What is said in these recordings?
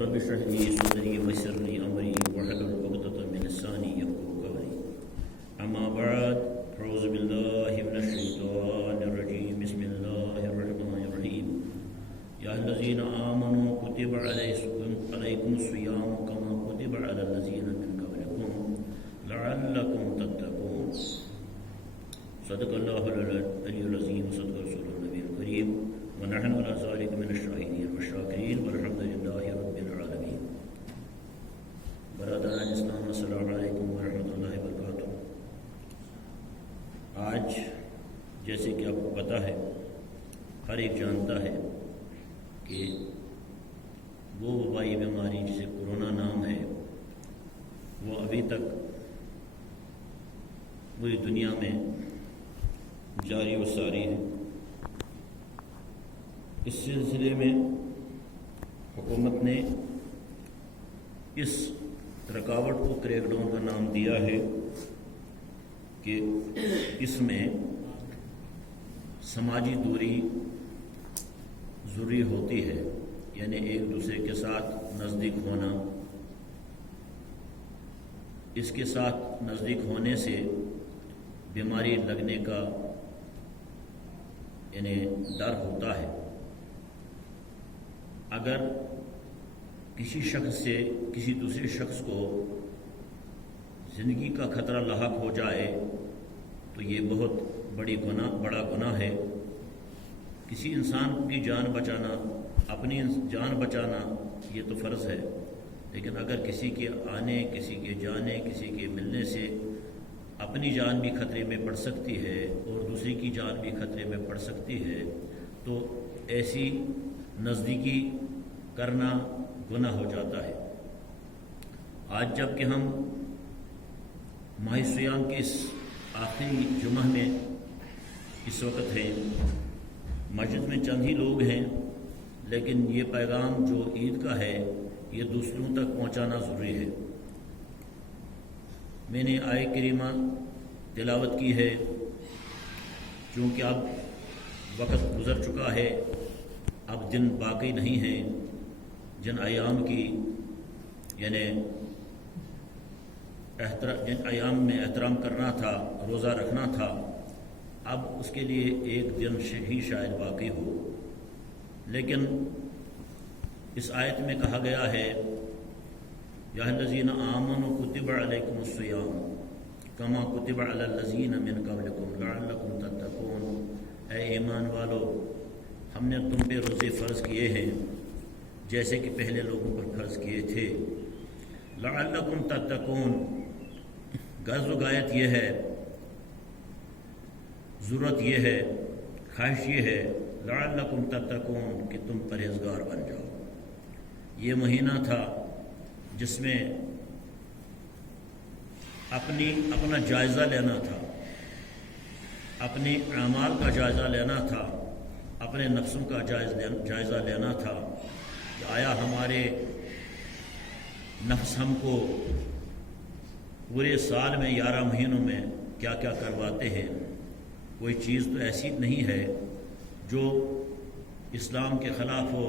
رب اشرح لي صدري ويسر لي امري واحلل عقدة من لساني يفقهوا قولي. اما بعد، اعوذ بالله من الشيطان الرجيم. بسم الله الرحمن الرحيم. يا الذين آمنوا كتب عليكم الصيام كما كتب على الذين من قبلكم لعلكم تتقون. صدق الله العلي العظيم وصدق رسول النبي الكريم ونحن على ذلك من الشاهدين والشاكرين والحمد لله رب العالمين. برادران اسلام، السلام علیکم ورحمۃ اللہ وبرکاتہ. آج جیسے کہ آپ کو پتہ ہے، ہر ایک جانتا ہے کہ وہ وبائی بیماری جسے کرونا نام ہے وہ ابھی تک پوری دنیا میں جاری و ساری ہے. اس سلسلے میں حکومت نے اس رکاوٹ کو کریک ڈاؤن کا نام دیا ہے کہ اس میں سماجی دوری ضروری ہوتی ہے، یعنی ایک دوسرے کے ساتھ نزدیک ہونا. اس کے ساتھ نزدیک ہونے سے بیماری لگنے کا یعنی ڈر ہوتا ہے. اگر کسی شخص سے کسی دوسرے شخص کو زندگی کا خطرہ لاحق ہو جائے تو یہ بہت بڑا گناہ ہے. کسی انسان کی جان بچانا، اپنی جان بچانا یہ تو فرض ہے، لیکن اگر کسی کے آنے، کسی کے جانے، کسی کے ملنے سے اپنی جان بھی خطرے میں پڑ سکتی ہے اور دوسری کی جان بھی خطرے میں پڑ سکتی ہے تو ایسی نزدیکی کرنا گناہ ہو جاتا ہے. آج جب کہ ہم ماہ صیام کے اس آخری جمعہ میں اس وقت ہیں، مسجد میں چند ہی لوگ ہیں، لیکن یہ پیغام جو عید کا ہے یہ دوسروں تک پہنچانا ضروری ہے. میں نے آیت کریمہ تلاوت کی ہے، چونکہ اب وقت گزر چکا ہے، اب دن باقی نہیں ہیں. جن ایام کی یعنی جن ایام میں احترام کرنا تھا، روزہ رکھنا تھا، اب اس کے لیے ایک دن ہی شاید باقی ہو. لیکن اس آیت میں کہا گیا ہے یا الذین آمنوا کتب علیکم الصیام کما کتب علی الذین من قبلکم لعلکم تتقون. اے ایمان والو، ہم نے تم پہ روزے فرض کیے ہیں جیسے کہ پہلے لوگوں پر فرض کیے تھے. لعلکم تتقون، غرض و غایت یہ ہے، ضرورت یہ ہے، خواہش یہ ہے لعلکم تتقون کہ تم پرہیزگار بن جاؤ. یہ مہینہ تھا جس میں اپنا جائزہ لینا تھا، اپنے اعمال کا جائزہ لینا تھا، اپنے نفسوں کا جائزہ لینا تھا کہ آیا ہمارے نفس ہم کو پورے سال میں 11 مہینوں میں کیا کیا کرواتے ہیں. کوئی چیز تو ایسی نہیں ہے جو اسلام کے خلاف ہو،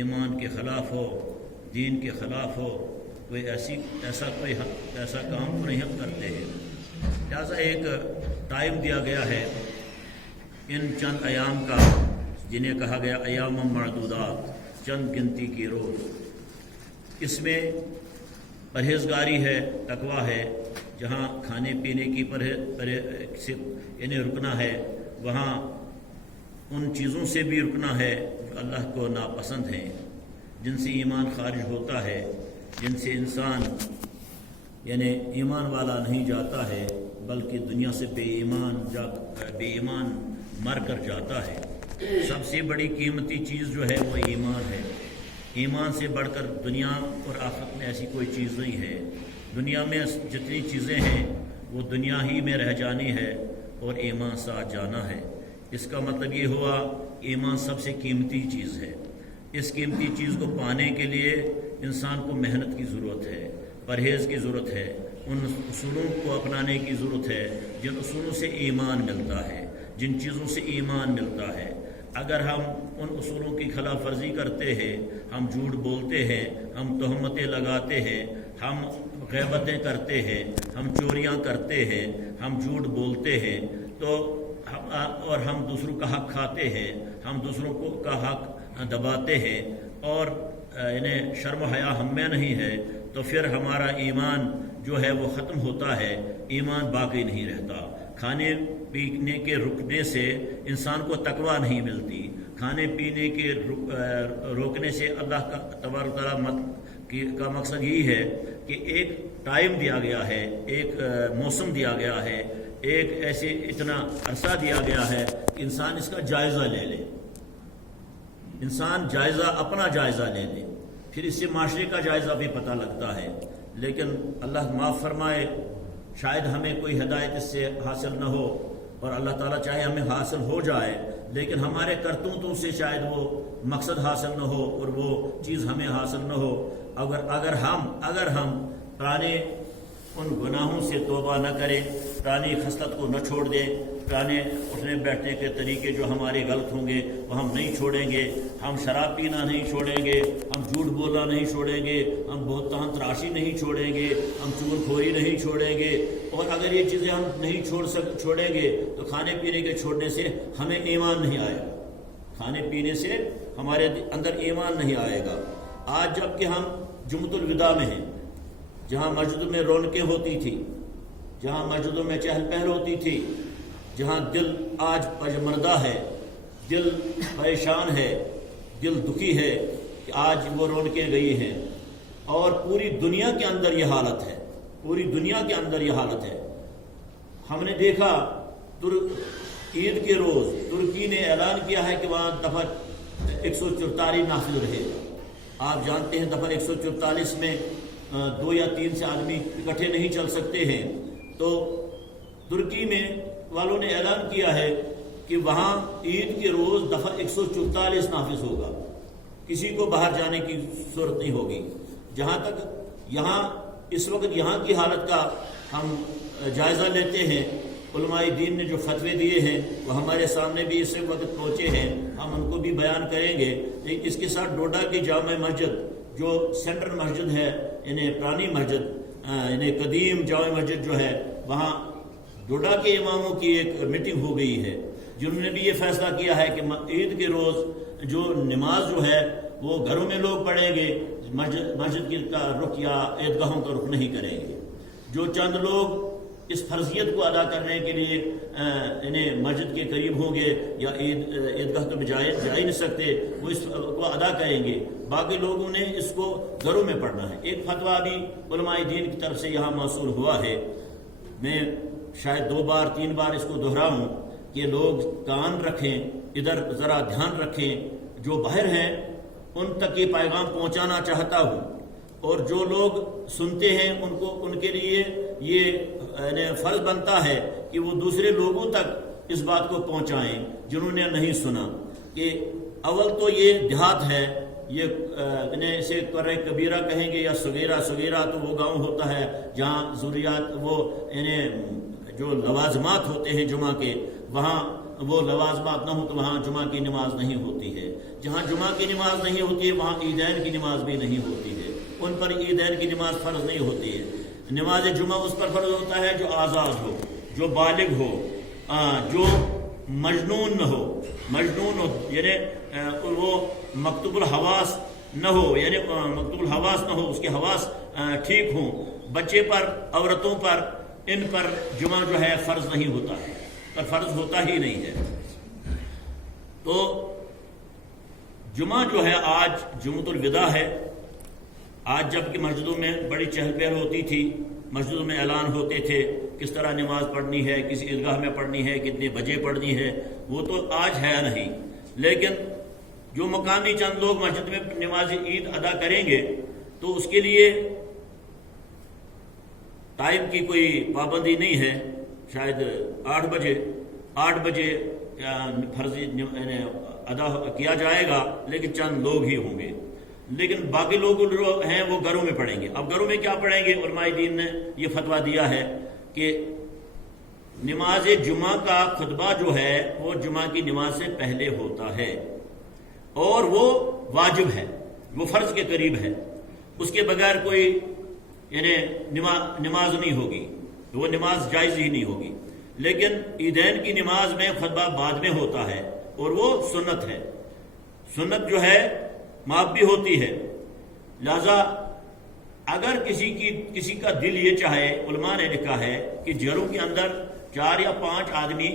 ایمان کے خلاف ہو، دین کے خلاف ہو. کوئی ایسا کام تو نہیں ہم کرتے ہیں. لہٰذا ایک ٹائم دیا گیا ہے ان چند ایام کا، جنہیں کہا گیا ایام معدودات، چند گنتی کے روز. اس میں پرہیزگاری ہے، تقویٰ ہے. جہاں کھانے پینے کی یعنی رکنا ہے، وہاں ان چیزوں سے بھی رکنا ہے جو اللہ کو ناپسند ہیں، جن سے ایمان خارج ہوتا ہے، جن سے انسان یعنی ایمان والا نہیں جاتا ہے بلکہ دنیا سے بے ایمان مر کر جاتا ہے. سب سے بڑی قیمتی چیز جو ہے وہ ایمان ہے. ایمان سے بڑھ کر دنیا اور آخرت میں ایسی کوئی چیز نہیں ہے. دنیا میں جتنی چیزیں ہیں وہ دنیا ہی میں رہ جانی ہے اور ایمان ساتھ جانا ہے. اس کا مطلب یہ ہوا ایمان سب سے قیمتی چیز ہے. اس قیمتی چیز کو پانے کے لیے انسان کو محنت کی ضرورت ہے، پرہیز کی ضرورت ہے، ان اصولوں کو اپنانے کی ضرورت ہے جن اصولوں سے ایمان ملتا ہے، جن چیزوں سے ایمان ملتا ہے. اگر ہم ان اصولوں کی خلاف ورزی کرتے ہیں، ہم جھوٹ بولتے ہیں، ہم تہمتیں لگاتے ہیں، ہم غیبتیں کرتے ہیں، ہم چوریاں کرتے ہیں، ہم جھوٹ بولتے ہیں، اور ہم دوسروں کا حق کھاتے ہیں، ہم دوسروں کا حق دباتے ہیں، اور انہیں شرم و حیا ہم میں نہیں ہے، تو پھر ہمارا ایمان جو ہے وہ ختم ہوتا ہے، ایمان باقی نہیں رہتا۔ کھانے پینے کے رکنے سے انسان کو تقویٰ نہیں ملتی، کھانے پینے کے روکنے سے اللہ کا تبارک تعالیٰ کا مقصد یہی ہے کہ ایک ٹائم دیا گیا ہے، ایک موسم دیا گیا ہے، ایک ایسے اتنا عرصہ دیا گیا ہے کہ انسان اس کا جائزہ لے لے، انسان اپنا جائزہ لے لے، پھر اس سے معاشرے کا جائزہ بھی پتہ لگتا ہے۔ لیکن اللہ معاف فرمائے، شاید ہمیں کوئی ہدایت اس سے حاصل نہ ہو، اور اللہ تعالیٰ چاہے ہمیں حاصل ہو جائے، لیکن ہمارے کرتوتوں سے شاید وہ مقصد حاصل نہ ہو اور وہ چیز ہمیں حاصل نہ ہو۔ اگر ہم پرانے ان گناہوں سے توبہ نہ کریں، پرانی خصلت کو نہ چھوڑ دیں، پرانے اٹھنے بیٹھنے کے طریقے جو ہمارے غلط ہوں گے وہ ہم نہیں چھوڑیں گے، ہم شراب پینا نہیں چھوڑیں گے، ہم جھوٹ بولنا نہیں چھوڑیں گے، ہم بہتان تراشی نہیں چھوڑیں گے، ہم چغل خوری نہیں چھوڑیں گے، اور اگر یہ چیزیں ہم نہیں چھوڑیں گے تو کھانے پینے کے چھوڑنے سے ہمیں ایمان نہیں آئے گا، کھانے پینے سے ہمارے اندر ایمان نہیں آئے گا۔ آج جب کہ ہم جمعۃ الوداع میں ہیں، جہاں مسجدوں میں رونقیں ہوتی تھی، جہاں مسجدوں میں چہل پہل ہوتی تھی، جہاں دل آج پجمردہ ہے، دل پریشان ہے، دل دکھی ہے کہ آج وہ رونقیں گئی ہیں، اور پوری دنیا کے اندر یہ حالت ہے، پوری دنیا کے اندر یہ حالت ہے۔ ہم نے دیکھا عید کے روز ترکی نے اعلان کیا ہے کہ وہاں دفعہ 144 نافذ رہے گا۔ آپ جانتے ہیں دفعہ 144 میں 2 یا 3 سے آدمی اکٹھے نہیں چل سکتے ہیں، تو ترکی میں والوں نے اعلان کیا ہے کہ وہاں عید کے روز دفعہ 144 نافذ ہوگا، کسی کو باہر جانے کی صورت نہیں ہوگی۔ جہاں تک یہاں اس وقت یہاں کی حالت کا ہم جائزہ لیتے ہیں، علماء دین نے جو فتوے دیے ہیں وہ ہمارے سامنے بھی اس وقت پہنچے ہیں، ہم ان کو بھی بیان کریں گے۔ لیکن اس کے ساتھ ڈوڈا کی جامع مسجد جو سینٹرل مسجد ہے، انہیں پرانی مسجد، انہیں قدیم جامع مسجد جو ہے، وہاں ڈوڈا کے اماموں کی ایک میٹنگ ہو گئی ہے، جنہوں نے بھی یہ فیصلہ کیا ہے کہ عید کے روز جو نماز جو ہے وہ گھروں میں لوگ پڑھیں گے، مسجد کا رخ یا عیدگاہوں کا رخ نہیں کریں گے۔ جو چند لوگ اس فرضیت کو ادا کرنے کے لیے انہیں مسجد کے قریب ہوں گے یا عیدگاہ تو جا ہی نہیں سکتے، وہ اس کو ادا کریں گے، باقی لوگوں نے اس کو گھروں میں پڑھنا ہے۔ ایک فتویٰ بھی علماء دین کی طرف سے یہاں موصول ہوا ہے، میں شاید 2 بار 3 بار اس کو دہراؤں کہ لوگ کان رکھیں، ادھر ذرا دھیان رکھیں، جو باہر ہیں ان تک یہ پیغام پہنچانا چاہتا ہوں، اور جو لوگ سنتے ہیں ان کے لیے یہ فرض بنتا ہے کہ وہ دوسرے لوگوں تک اس بات کو پہنچائیں جنہوں نے نہیں سنا، کہ اول تو یہ دیہات ہے، یہ انہیں اسے قرہ کبیرہ کہیں گے یا صغیرہ تو وہ گاؤں ہوتا ہے جہاں ضروریات وہ انہیں جو لوازمات ہوتے ہیں جمعہ کے، وہاں وہ لوازمات نہ ہوں تو وہاں جمعہ کی نماز نہیں ہوتی ہے، جہاں جمعہ کی نماز نہیں ہوتی ہے وہاں عیدین کی نماز بھی نہیں ہوتی ہے، ان پر عیدین کی نماز فرض نہیں ہوتی ہے۔ نماز جمعہ اس پر فرض ہوتا ہے جو آزاد ہو، جو بالغ ہو، جو مجنون نہ ہو، یعنی وہ مکتوب الحواس نہ ہو، یعنی مکتوب الحواس نہ ہو، اس کے حواس ٹھیک ہوں، بچے پر، عورتوں پر، ان پر جمعہ جو ہے فرض نہیں ہوتا ہے، پر فرض ہوتا ہی نہیں ہے۔ تو جمعہ جو ہے آج جمعۃ الوداع ہے، آج جب کہ مسجدوں میں بڑی چہل پہل ہوتی تھی، مسجدوں میں اعلان ہوتے تھے کس طرح نماز پڑھنی ہے، کس عیدگاہ میں پڑھنی ہے، کتنے بجے پڑھنی ہے، وہ تو آج ہے نہیں، لیکن جو مقامی چند لوگ مسجد میں نماز عید ادا کریں گے تو اس کے لیے ٹائم کی کوئی پابندی نہیں ہے، شاید 8 بجے فرضی ادا کیا جائے گا، لیکن چند لوگ ہی ہوں گے، لیکن باقی لوگ جو ہیں وہ گھروں میں پڑھیں گے۔ اب گھروں میں کیا پڑھیں گے؟ علماء دین نے یہ فتویٰ دیا ہے کہ نماز جمعہ کا خطبہ جو ہے وہ جمعہ کی نماز سے پہلے ہوتا ہے، اور وہ واجب ہے، وہ فرض کے قریب ہے، اس کے بغیر کوئی یعنی نماز نہیں ہوگی، وہ نماز جائز ہی نہیں ہوگی۔ لیکن عیدین کی نماز میں خطبہ بعد میں ہوتا ہے اور وہ سنت ہے، سنت جو ہے معاف بھی ہوتی ہے، لہذا اگر کسی کا دل یہ چاہے، علماء نے لکھا ہے کہ گھروں کے اندر 4 یا 5 آدمی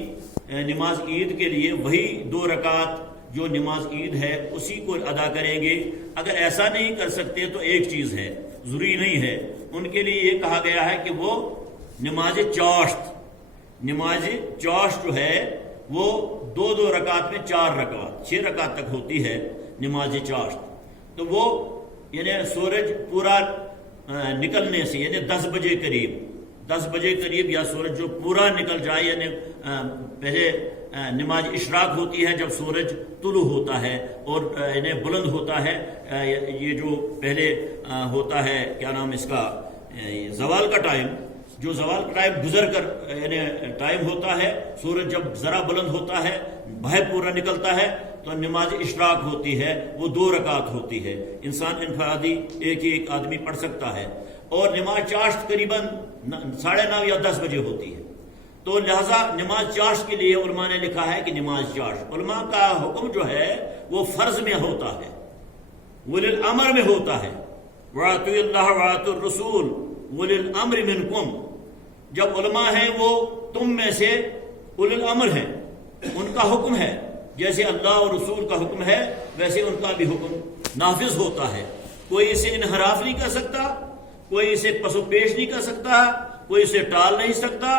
نماز عید کے لیے وہی 2 رکعت جو نماز عید ہے اسی کو ادا کریں گے۔ اگر ایسا نہیں کر سکتے تو ایک چیز ہے، ضروری نہیں ہے، ان کے لیے یہ کہا گیا ہے کہ وہ نماز چاشت جو ہے وہ 2 رکعت میں 4 رکعت 6 رکعت تک ہوتی ہے نماز چاشت، تو وہ یعنی سورج پورا نکلنے سے یعنی 10 بجے قریب یا سورج جو پورا نکل جائے، یعنی پہلے نماز اشراق ہوتی ہے جب سورج طلوع ہوتا ہے اور یعنی بلند ہوتا ہے، یہ جو پہلے ہوتا ہے کیا نام اس کا زوال کا ٹائم، جو زوال کا ٹائم گزر کر یعنی ٹائم ہوتا ہے، سورج جب ذرا بلند ہوتا ہے، بھائی پورا نکلتا ہے تو نماز اشراق ہوتی ہے، وہ 2 رکعت ہوتی ہے، انسان انفرادی ایک آدمی پڑھ سکتا ہے، اور نماز چاشت قریباً 9:30 یا 10 بجے ہوتی ہے۔ تو لہذا نماز چاشت کے لیے علماء نے لکھا ہے کہ نماز چاشت، علماء کا حکم جو ہے وہ فرض میں ہوتا ہے، ولی الامر میں ہوتا ہے، وَأَطِیعُوا اللَّهَ وَأَطِیعُوا الرَّسُولَ وَأُولِي الْأَمْرِ مِنْکُمْ، جب علماء ہیں وہ تم میں سے اولی الامر ہیں، ان کا حکم ہے، جیسے اللہ اور رسول کا حکم ہے ویسے ان کا بھی حکم نافذ ہوتا ہے، کوئی اسے انحراف نہیں کر سکتا، کوئی اسے پس و پیش نہیں کر سکتا، کوئی اسے ٹال نہیں سکتا،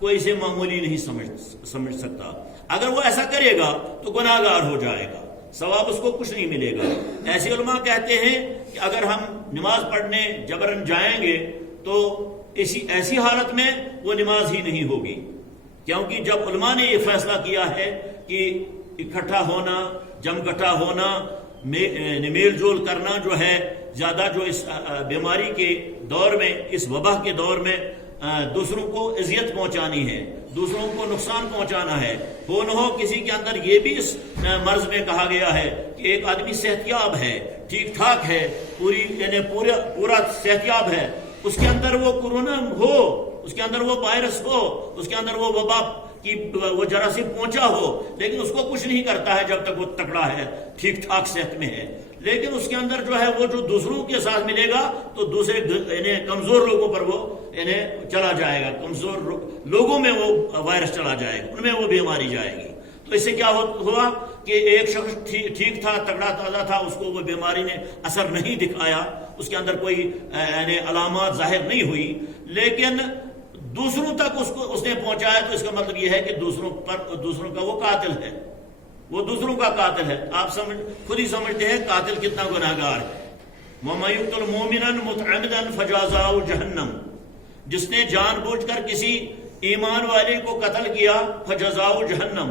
کوئی اسے معمولی نہیں سمجھ سکتا۔ اگر وہ ایسا کرے گا تو گناہ گار ہو جائے گا، ثواب اس کو کچھ نہیں ملے گا۔ ایسے علماء کہتے ہیں کہ اگر ہم نماز پڑھنے جبرن جائیں گے تو ایسی حالت میں وہ نماز ہی نہیں ہوگی، کیونکہ جب علماء نے یہ فیصلہ کیا ہے کہ اکٹھا ہونا، جمع ہونا، میل جول کرنا جو ہے زیادہ، جو اس بیماری کے دور میں، اس وبا کے دور میں دوسروں کو اذیت پہنچانی ہے، دوسروں کو نقصان پہنچانا ہے، ہو نہ ہو کسی کے اندر یہ بھی اس مرض میں کہا گیا ہے کہ ایک آدمی صحت یاب ہے، ٹھیک ٹھاک ہے، یعنی پورا صحت یاب ہے، اس کے اندر وہ کورونا ہو، اس کے اندر وہ وائرس ہو، اس کے اندر وہ وبا کی وہ جراثیم پہنچا ہو، لیکن اس کو کچھ نہیں کرتا ہے جب تک وہ تکڑا ہے، ٹھیک ٹھاک صحت میں ہے۔ لیکن اس کے اندر جو ہے وہ جو دوسروں کے ساتھ ملے گا تو دوسرے یعنی کمزور لوگوں پر وہ یعنی چلا جائے گا، کمزور لوگوں میں وہ وائرس چلا جائے گا، ان میں وہ بیماری جائے گی۔ تو اس سے کیا ہوا کہ ایک شخص ٹھیک تھا، تگڑا تازہ تھا، اس کو وہ بیماری نے اثر نہیں دکھایا، اس کے اندر کوئی یعنی علامات ظاہر نہیں ہوئی، لیکن دوسروں تک اس نے پہنچایا، تو اس کا مطلب یہ ہے کہ دوسروں کا وہ قاتل ہے، وہ دوسروں کا قاتل ہے۔ آپ خود ہی سمجھتے ہیں قاتل کتنا گناہگار ہے۔ وَمَن يَقْتُلْ مُؤْمِنًا مُتَعَمِّدًا فَجَزَاؤُهُ جَهَنَّمُ، جس نے جان بوجھ کر کسی ایمان والے کو قتل کیا، فَجَزَاؤُهُ جَهَنَّمُ،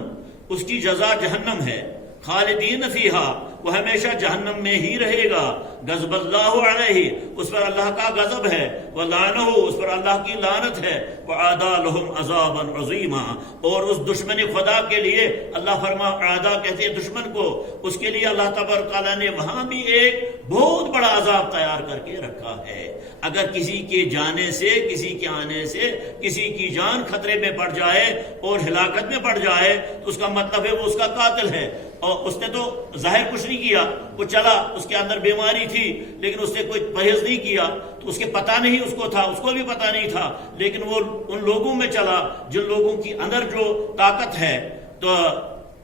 اس کی جزا جہنم ہے، خالدین فیہا، وہ ہمیشہ جہنم میں ہی رہے گا، غضب اللہ علیہ، اس پر اللہ کا غضب ہے، وَلَعْنَهُ، اس پر اللہ کی لعنت ہے، وَأَعْدَى لَهُمْ عَذَابًا عَظِيمًا، اور اس دشمن خدا کے لیے، اللہ فرما اعداء کہتے ہیں دشمن کو، اس کے لیے اللہ تبارک تعالیٰ نے وہاں بھی ایک بہت بڑا عذاب تیار کر کے رکھا ہے۔ اگر کسی کے جانے سے، کسی کے آنے سے کسی کی جان خطرے میں پڑ جائے اور ہلاکت میں پڑ جائے تو اس کا مطلب ہے وہ اس کا قاتل ہے، اور اس نے تو ظاہر کچھ نہیں کیا، وہ چلا، اس کے اندر بیماری تھی لیکن اس نے کوئی پرہیز نہیں کیا، تو اس کے پتہ نہیں اس کو تھا، اس کو بھی پتہ نہیں تھا، لیکن وہ ان لوگوں میں چلا جن لوگوں کی اندر جو طاقت ہے، تو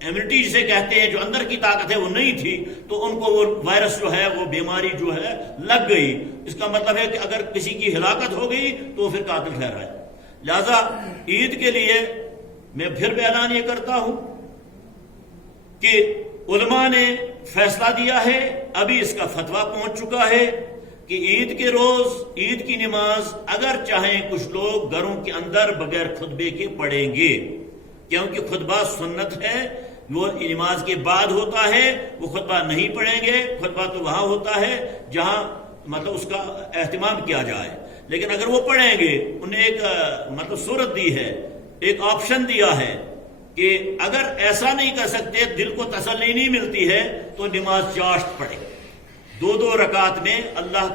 امیونٹی جسے کہتے ہیں، جو اندر کی طاقت ہے وہ نہیں تھی، تو ان کو وہ وائرس جو ہے، وہ بیماری جو ہے لگ گئی۔ اس کا مطلب ہے کہ اگر کسی کی ہلاکت ہو گئی تو پھر قاتل ٹھہرا ہے۔ لہذا عید کے لیے میں پھر بھی اعلان یہ کرتا ہوں کہ علماء نے فیصلہ دیا ہے، ابھی اس کا فتویٰ پہنچ چکا ہے کہ عید کے روز عید کی نماز اگر چاہیں کچھ لوگ گھروں کے اندر بغیر خطبے کے پڑھیں گے، کیونکہ خطبہ سنت ہے، وہ نماز کے بعد ہوتا ہے، وہ خطبہ نہیں پڑھیں گے، خطبہ تو وہاں ہوتا ہے جہاں مطلب اس کا اہتمام کیا جائے، لیکن اگر وہ پڑھیں گے، انہیں ایک مطلب صورت دی ہے، ایک آپشن دیا ہے کہ کہ اگر ایسا نہیں کر سکتے، دل کو تسلی نہیں ملتی ہے، تو نماز چاشت پڑھے، 2 رکعت میں اللہ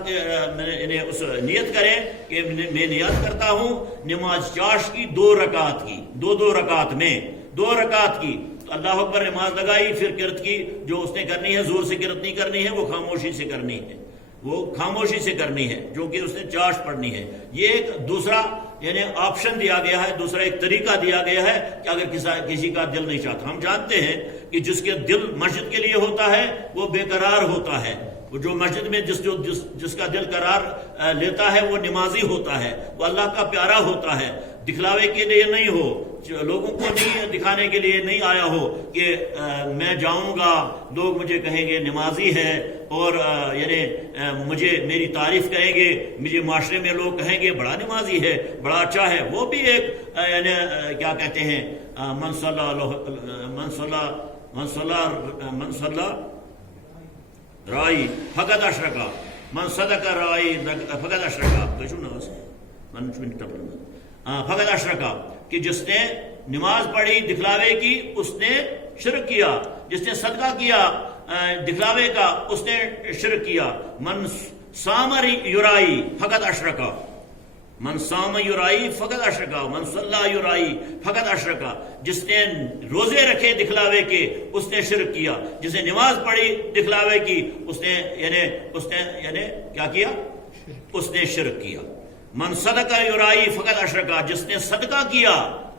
اس نیت کریں کہ میں نیت کرتا ہوں نماز چاشت کی 2 رکعت کی، 2 رکعت میں 2 رکعت کی، تو اللہ اکبر نماز لگائی، پھر قرت کی جو اس نے کرنی ہے، زور سے قرت نہیں کرنی ہے، وہ خاموشی سے کرنی ہے، وہ خاموشی سے کرنی ہے، جو کہ اس نے چاشت پڑھنی ہے۔ یہ ایک دوسرا یعنی آپشن دیا گیا ہے، دوسرا ایک طریقہ دیا گیا ہے کہ اگر کسی کا دل نہیں چاہتا، ہم جانتے ہیں کہ جس کے دل مسجد کے لیے ہوتا ہے وہ بے قرار ہوتا ہے، وہ جو مسجد میں جس کا دل قرار لیتا ہے وہ نمازی ہوتا ہے، وہ اللہ کا پیارا ہوتا ہے، دکھلاوے کے لیے نہیں ہو، لوگوں کو نہیں دکھانے کے لیے نہیں آیا ہو کہ میں جاؤں گا لوگ مجھے کہیں گے نمازی ہے، اور یعنی مجھے میری تعریف کہیں گے، مجھے معاشرے میں لوگ کہیں گے بڑا نمازی ہے، بڑا اچھا ہے، وہ بھی ایک یعنی کیا کہتے ہیں من صلی رائی فقط اشرکا، من صدق رائی فقط اشرکا، فقط اشرکا، کہ جس نے نماز پڑھی دکھلاوے کی اس نے شرک کیا، جس نے صدقہ کیا دکھلاوے کا اس نے شرک کیا۔ من صام یرائی فقط اشرکا، من صام یرائی فقط اشرکا، من صلی یرائی فقط اشرکا، جس نے روزے رکھے دکھلاوے کے اس نے شرک کیا، جس نے نماز پڑھی دکھلاوے کی اس نے یعنی کیا کیا، اس نے شرک کیا۔ من صدق یرائی فقط اشرکا، جس نے صدقہ کیا،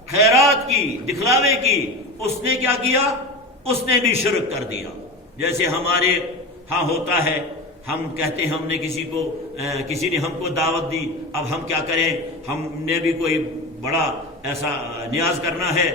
خیرات کی، دکھلاوے کی، اس نے کیا کیا، اس نے بھی شرک کر دیا۔ جیسے ہمارے ہاں ہوتا ہے، ہم کہتے ہیں ہم نے کسی نے ہم کو دعوت دی، اب ہم کیا کریں، ہم نے بھی کوئی بڑا ایسا نیاز کرنا ہے،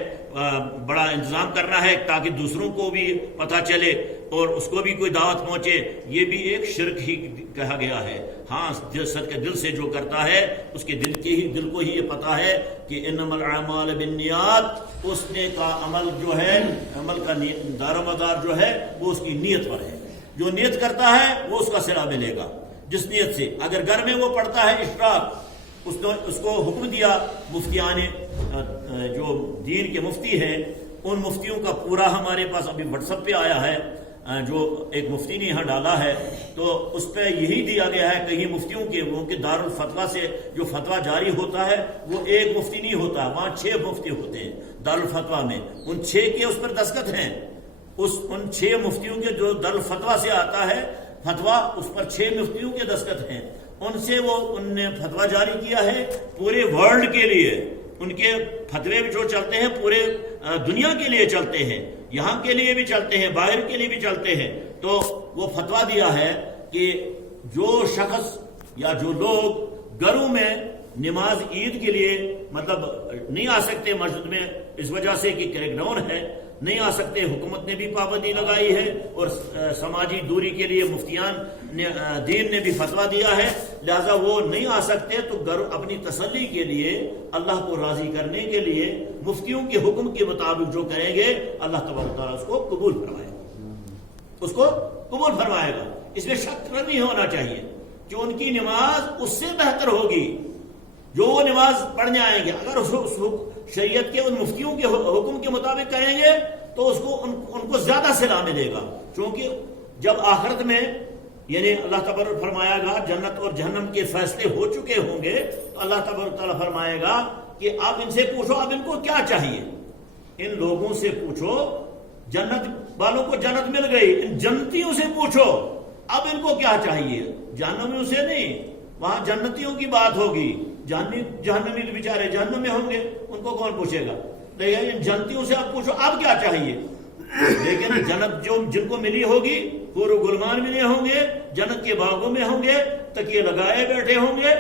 بڑا انتظام کرنا ہے تاکہ دوسروں کو بھی پتہ چلے اور اس کو بھی کوئی دعوت پہنچے، یہ بھی ایک شرک ہی کہا گیا ہے۔ ہاں صدقہ دل سے جو کرتا ہے اس کے دل کو ہی یہ پتا ہے کہ انما الاعمال بالنیات، اس نے کا عمل جو ہے، عمل کا دار و مدار جو ہے وہ اس کی نیت پر ہے، جو نیت کرتا ہے وہ اس کا صلہ ملے گا جس نیت سے۔ اگر گھر میں وہ پڑھتا ہے اشراق، اس کو حکم دیا مفتیان جو دین کے مفتی ہیں، ان مفتیوں کا پورا ہمارے پاس ابھی واٹس ایپ پہ آیا ہے، جو ایک مفتی نے یہاں ڈالا ہے، تو اس پہ یہی دیا گیا ہے کہیں مفتیوں کے وہ کہ دارالفتویٰ سے جو فتویٰ جاری ہوتا ہے وہ ایک مفتی نہیں ہوتا، وہاں 6 مفتی ہوتے ہیں دارالفتویٰ میں، ان 6 کے اس پر دستخط ہیں، ان 6 مفتیوں کے جو دارالفتویٰ سے آتا ہے فتویٰ، اس پر 6 مفتیوں کے دستخط ہیں، ان سے ان نے فتویٰ جاری کیا ہے پورے ورلڈ کے لیے، ان کے فتوے جو چلتے ہیں پورے دنیا کے لیے چلتے ہیں، یہاں کے لیے بھی چلتے ہیں، باہر کے لیے بھی چلتے ہیں۔ تو وہ فتویٰ دیا ہے کہ جو شخص یا جو لوگ گھروں میں نماز عید کے لیے مطلب نہیں آ سکتے مسجد میں، اس وجہ سے کہ کریک ڈاؤن ہے، نہیں آ سکتے، حکومت نے بھی پابندی لگائی ہے اور سماجی دوری کے لیے مفتیان دین نے بھی فتویٰ دیا ہے، لہذا وہ نہیں آ سکتے، تو اپنی تسلی کے لیے، اللہ کو راضی کرنے کے لیے مفتیوں کے حکم کے مطابق جو کریں گے اللہ تبارک تعالیٰ اس کو قبول فرمائے گا، اس کو قبول فرمائے گا۔ اس میں شک نہیں ہونا چاہیے کہ ان کی نماز اس سے بہتر ہوگی جو وہ نماز پڑھنے آئیں گے۔ اگر اس شریعت کے ان مفتیوں کے حکم کے مطابق کریں گے تو ان کو زیادہ صلہ ملے گا، کیونکہ جب آخرت میں یعنی اللہ تبارک فرمائے گا جنت اور جہنم کے فیصلے ہو چکے ہوں گے، تو اللہ تبارک تعالیٰ فرمائے گا کہ آپ ان سے پوچھو اب ان کو کیا چاہیے، ان لوگوں سے پوچھو، جنت والوں کو جنت مل گئی، ان جنتیوں سے پوچھو اب ان کو کیا چاہیے، جہنمیوں سے نہیں، وہاں جنتیوں کی بات ہوگی، جہنمی بیچارے جہنم میں ہوں گے، ان کو کون پوچھے گا، لیکن جنتیوں سے آپ پوچھو اب کیا چاہیے۔ لیکن جنت جن کو ملی ہوگی حور و غلمان ملے ہوں گے، جنت کے باغوں میں ہوں گے، تکیے لگائے بیٹھے ہوں گے،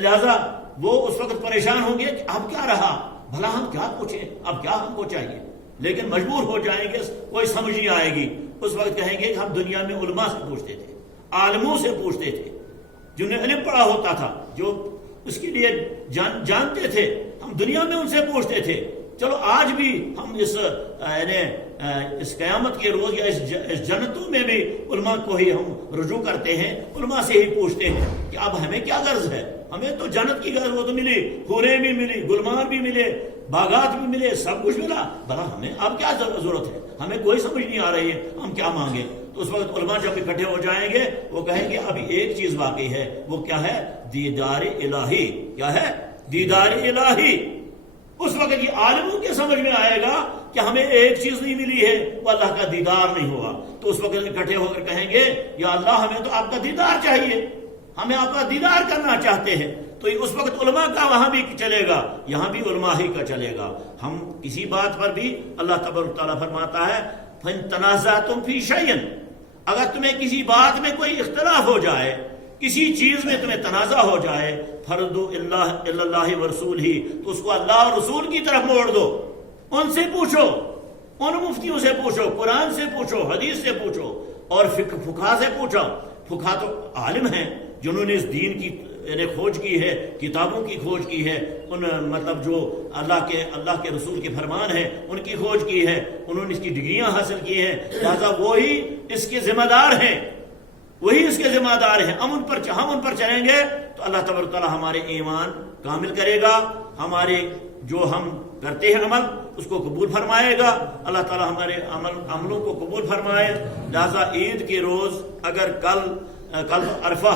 لہذا وہ اس وقت پریشان ہوں گے کہ اب کیا رہا، بھلا ہم کیا پوچھیں، اب کیا ہم کو چاہیے، لیکن مجبور ہو جائیں گے، کوئی سمجھ نہیں آئے گی، اس وقت کہیں گے کہ ہم دنیا میں علماء سے پوچھتے تھے، عالموں سے پوچھتے تھے، جنہیں علم پڑھا ہوتا تھا، جو اس کے لیے جانتے تھے، ہم دنیا میں ان سے پوچھتے تھے۔ چلو آج بھی ہم اس قیامت کے روز یا اس جنتوں میں بھی علماء کو ہی ہم رجوع کرتے ہیں، علماء سے ہی پوچھتے ہیں کہ اب ہمیں کیا غرض ہے، ہمیں تو جنت کی غرض وہ تو ملی، حوریں بھی ملی، غلمان بھی ملے، باغات بھی ملے، سب کچھ ملا، بھلا ہمیں اب کیا ضرورت ہے، ہمیں کوئی سمجھ نہیں آ رہی ہے ہم کیا مانگے. تو اس وقت علماء جب اکٹھے ہو جائیں گے وہ کہیں گے ابھی ایک چیز باقی ہے، وہ کیا ہے؟ دیدار الہی. کیا ہے؟ دیدار الہی. اس وقت یہ عالموں کے سمجھ میں آئے گا کہ ہمیں ایک چیز نہیں ملی ہے، وہ اللہ کا دیدار نہیں ہوا. تو اس وقت اکٹھے ہو کر کہیں گے یا اللہ ہمیں تو آپ کا دیدار چاہیے، ہمیں آپ کا دیدار کرنا چاہتے ہیں. تو اس وقت علماء کا وہاں بھی چلے گا، یہاں بھی علماء ہی کا چلے گا. ہم کسی بات پر بھی اللہ تبارک تعالیٰ فرماتا ہے فَإِن تَنَازَعْتُمْ فِي شَيْءٍ، اگر تمہیں کسی بات میں کوئی اختلاف ہو جائے، کسی چیز میں تمہیں تنازع ہو جائے، فَرُدُّوا إِلَى اللَّهِ وَرَسُولِهِ، تو اس کو اللہ اور رسول کی طرف موڑ دو. ان سے پوچھو، ان مفتیوں سے پوچھو، قرآن سے پوچھو، حدیث سے پوچھو، اور فقہا سے پوچھو. فقہا تو عالم ہیں جنہوں نے اس دین کی کھوج کی ہے، کتابوں کی کھوج کی ہے، ان مطلب جو اللہ کے رسول کے فرمان ہیں ان کی کھوج کی ہے، انہوں نے اس کی ڈگریاں حاصل کی ہیں، لہذا وہی اس کے ذمہ دار ہیں، وہی اس کے ذمہ دار ہیں. ہم ان پر چلیں گے تو اللہ تبارک تعالیٰ ہمارے ایمان کامل کرے گا، ہمارے جو ہم کرتے ہیں عمل اس کو قبول فرمائے گا. اللہ تعالیٰ ہمارے عملوں کو قبول فرمائے. لہذا عید کے روز اگر کل عرفہ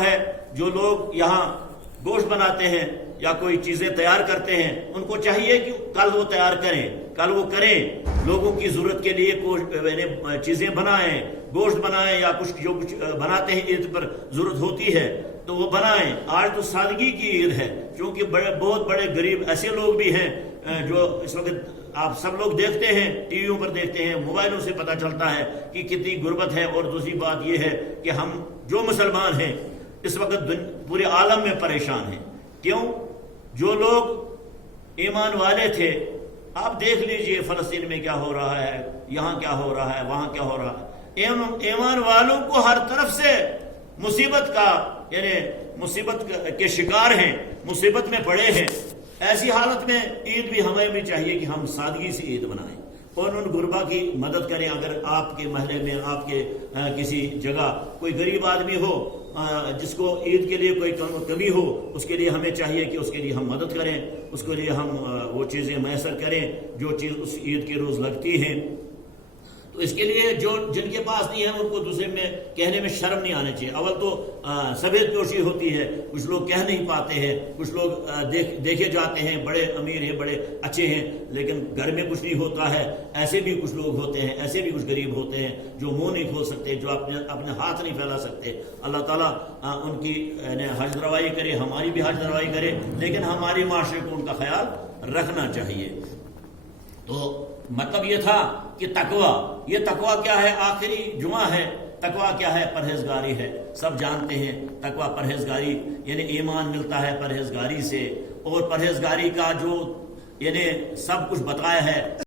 ہے، جو لوگ یہاں گوشت بناتے ہیں یا کوئی چیزیں تیار کرتے ہیں ان کو چاہیے کہ کل وہ تیار کریں، کل وہ کریں، لوگوں کی ضرورت کے لیے چیزیں بنائیں، گوشت بنائیں یا جو کچھ بناتے ہیں عید پر ضرورت ہوتی ہے تو وہ بنائیں. آج تو سادگی کی عید ہے، کیونکہ بہت بڑے غریب ایسے لوگ بھی ہیں جو اس وقت آپ سب لوگ دیکھتے ہیں، ٹی ویوں پر دیکھتے ہیں، موبائلوں سے پتہ چلتا ہے کہ کتنی غربت ہے. اور دوسری بات یہ ہے کہ ہم جو مسلمان ہیں اس وقت پورے عالم میں پریشان ہیں. کیوں؟ جو لوگ ایمان والے تھے، آپ دیکھ لیجئے فلسطین میں کیا ہو رہا ہے، یہاں کیا ہو رہا ہے، وہاں کیا ہو رہا ہے. ایمان والوں کو ہر طرف سے مصیبت کے شکار ہیں، مصیبت میں پڑے ہیں. ایسی حالت میں عید بھی ہمیں بھی چاہیے کہ ہم سادگی سے عید منائیں اور ان غربا کی مدد کریں. اگر آپ کے محلے میں، آپ کے کسی جگہ کوئی غریب آدمی ہو جس کو عید کے لیے کوئی کمی ہو، اس کے لیے ہمیں چاہیے کہ اس کے لیے ہم مدد کریں، اس کے لیے ہم وہ چیزیں میسر کریں جو چیز اس عید کے روز لگتی ہیں. تو اس کے لیے جن کے پاس نہیں ہے ان کو دوسرے میں کہنے میں شرم نہیں آنا چاہیے. اول تو سفید پوشی ہوتی ہے، کچھ لوگ کہہ نہیں پاتے ہیں، کچھ لوگ دیکھے جاتے ہیں بڑے امیر ہیں، بڑے اچھے ہیں، لیکن گھر میں کچھ نہیں ہوتا ہے. ایسے بھی کچھ لوگ ہوتے ہیں، ایسے بھی کچھ غریب ہوتے ہیں جو منہ نہیں کھول سکتے، جو اپنے ہاتھ نہیں پھیلا سکتے. اللہ تعالیٰ ان کی حج روائی کرے، ہماری بھی حج روائی کرے، لیکن ہمارے معاشرے کو ان کا خیال رکھنا چاہیے. تو مطلب یہ تھا کہ یہ تقوی کیا ہے؟ آخری جمعہ ہے. تقوی کیا ہے؟ پرہیزگاری ہے. سب جانتے ہیں تقوی پرہیزگاری یعنی ایمان ملتا ہے پرہیزگاری سے، اور پرہیزگاری کا جو سب کچھ بتایا ہے